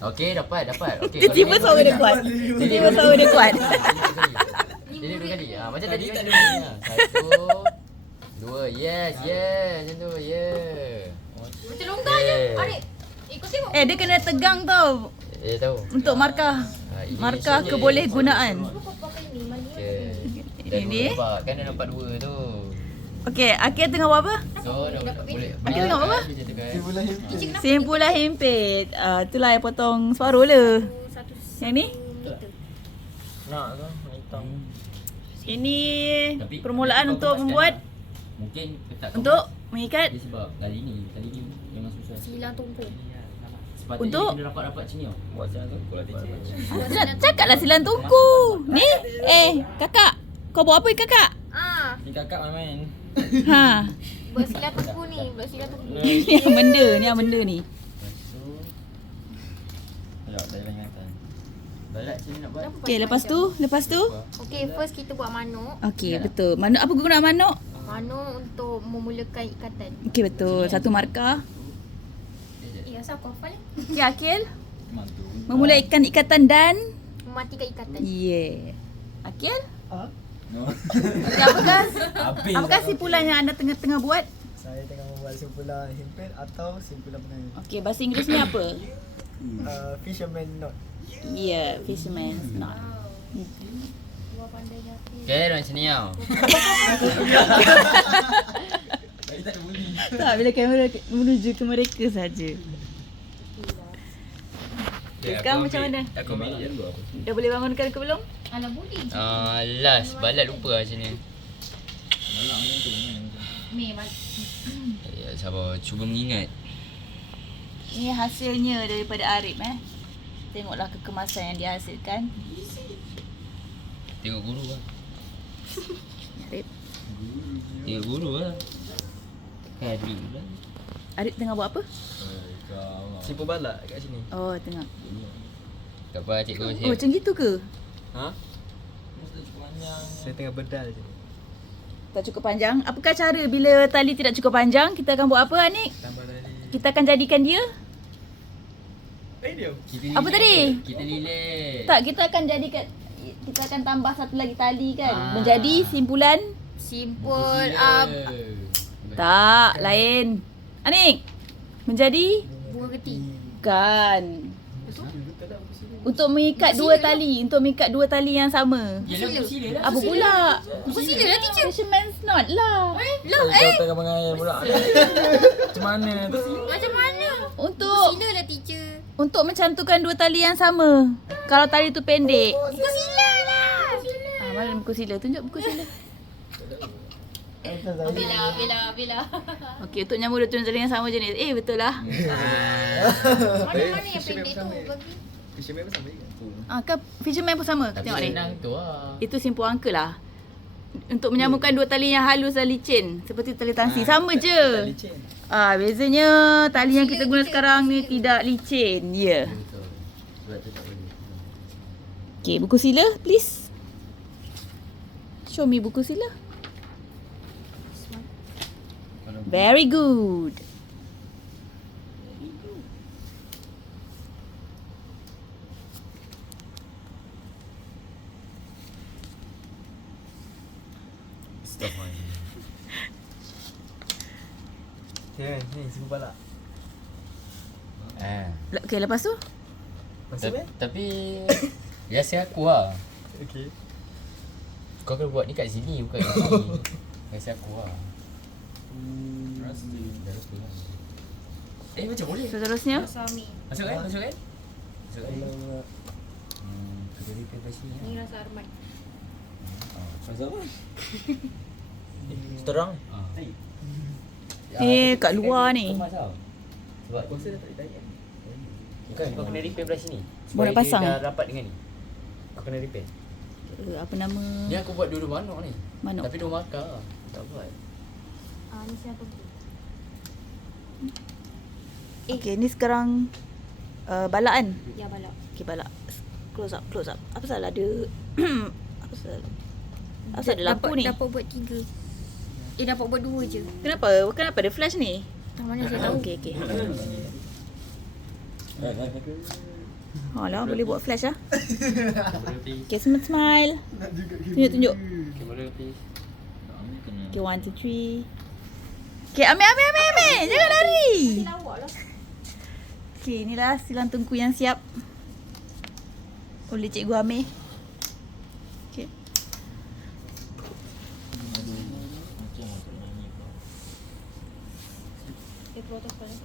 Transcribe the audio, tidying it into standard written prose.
Okey, dapat. Okey. Tiba-tiba suara dia kuat. Tiba-tiba suara dia kuat. Jadi 2 kali. Macam tadi tak ada. 1 2. Yes. Macam tu. Macam longgar je. Adik. Kau tengok. Dia kena tegang tau. Tahu. Untuk markah. Markah kebolehgunaan. Kau pakai ni mandi. Okey. Ini. Kan dia nampak 2 tu. Okey, Akil tengah buat apa? So, dah boleh. Akil tengok apa? Simpulan himpit. Simpulan himpit. Itulah yang potong separuh le. Yang ni? Nak ke? Hitam. Ini Tapi, permulaan kau untuk kemaskan membuat lah. Mungkin ketat untuk mengikat. dia sebab kali ni memang susah. Silang tungku. Sepatutnya Untuk- kena rapat-rapat macam ni tau. Buat macam tu. Kalau Cakaplah silang tungku. Ni, kakak. Kau buat apa kakak? Ni kakak main. Ha. Buat silang tungku ni. Ni yang benda ni. Sekejap, dah hilang ingatan. Balat macam ni nak buat. Okey, lepas tu. Okey, first kita buat manuk. Okey, betul. Manuk apa guna manuk? Manuk untuk memulakan ikatan. Okey, betul. Satu markah. Asal kau hafal ni? Okey, Akil. Mantu. Memulaikan ikatan dan Mematikan ikatan. yeah. Akil? No. Okey, Habis. apakah simpulan yang anda tengah buat? Saya tengah membuat simpulan himpit atau simpulan pengait. Okey, bahasa Inggerisnya apa? Fisherman knot. Yeah, fisherman's knot. Buat pandainya. Okay, macam ni tau. Tadi tak ada bunyi. Tak, bila kamera menuju ke mereka saja. Sekarang macam mana? Aku ambil je. Dah boleh bangunkan ke belum? Alah boleh je. Last, balat lupa macam ni. Ni Ya, sabar. Cuba mengingat. Ini hasilnya daripada Arif Tengoklah kekemasan yang dia hasilkan. Tengok guru lah. Arif. Tengok guru lah. Kadi lah. Arif tengah buat apa? Simpul balak kat sini. Oh, tengok. Tak apa, cikgu. Oh, macam gitu ke? Ha? Saya tengah bedal je ni. Tak cukup panjang. Apakah cara bila tali tidak cukup panjang, kita akan buat apa, Anik? Tambah tadi. Kita akan jadikan dia? Diam. Apa tadi? Kita lilit. Tak, kita akan tambah satu lagi tali kan. Menjadi simpulan. Simpul. Tak, lain. Anik. Menjadi Bunga geti. kan. Untuk mengikat dua tali, yang sama. Yelah, sila lah. Apa pula? Sila lah teacher. Fisherman's knot lah. Kau tengah mengair pula. Macam mana tu? Macam mana? Untuk Sila lah teacher. mencantumkan dua tali yang sama. Kalau tali tu pendek. Kau sila lah. Mana buku sila? Tunjuk buku sila. Bella. Okey, untuk nyambung dua tali yang sama jenis. Betul lah. Mana yang pendek tu bagi. Fisherman pun sama juga. Kan fisherman pun sama. Tapi Tengok ni. senang tu lah. Itu simple angka lah. Untuk menyambungkan dua tali yang halus dan licin. Seperti tali tangsi. Sama je. Licin. Bezanya tali yang kita guna sekarang ni tidak licin. Ya. Betul. Sebab tu tak boleh. Okay, buku sila please. Show me buku sila. Very good. Ni simpul balak. Okay, lepas tu? Masuk kan? Tapi biasa aku lah. Okey. Kau kena buat ni kat sini, bukan kat sini. Biasa aku lah. Dah lupa lah. Macam boleh. Seterusnya? Suami. Masuk kan? Masuk kan? Kita repair kat sini. Ni rasa Arman. Pasal apa? Seterang. Kat luar ni. Kemas tau. Sebab Kuasa dah tak ditarik kan? bukan, kau kena repair belah sini. Baru nak pasang, dia dah rapat dengan ni. Kau kena repair. Apa nama? Ni aku buat dua-dua manuk ni. Manuk. Tapi dua markah lah. Tak buat. Ni siapa tu? Okay, ni sekarang balak kan? Ya balak. Okay, balak. Close up. Apa salah ada? Apa salah ada lampu ni? Dapat buat 3. Dapat buat 2 je. Kenapa ada flash ni? Mana saya tahu. Okay. Lah, boleh buat flash lah. Okay, smile. Tunjuk. Okay, 1, 2, 3. Okay, ambil. Jangan lari. Okay, inilah silang tengku yang siap. Oleh cikgu Amir. Okay. Itu atas paling.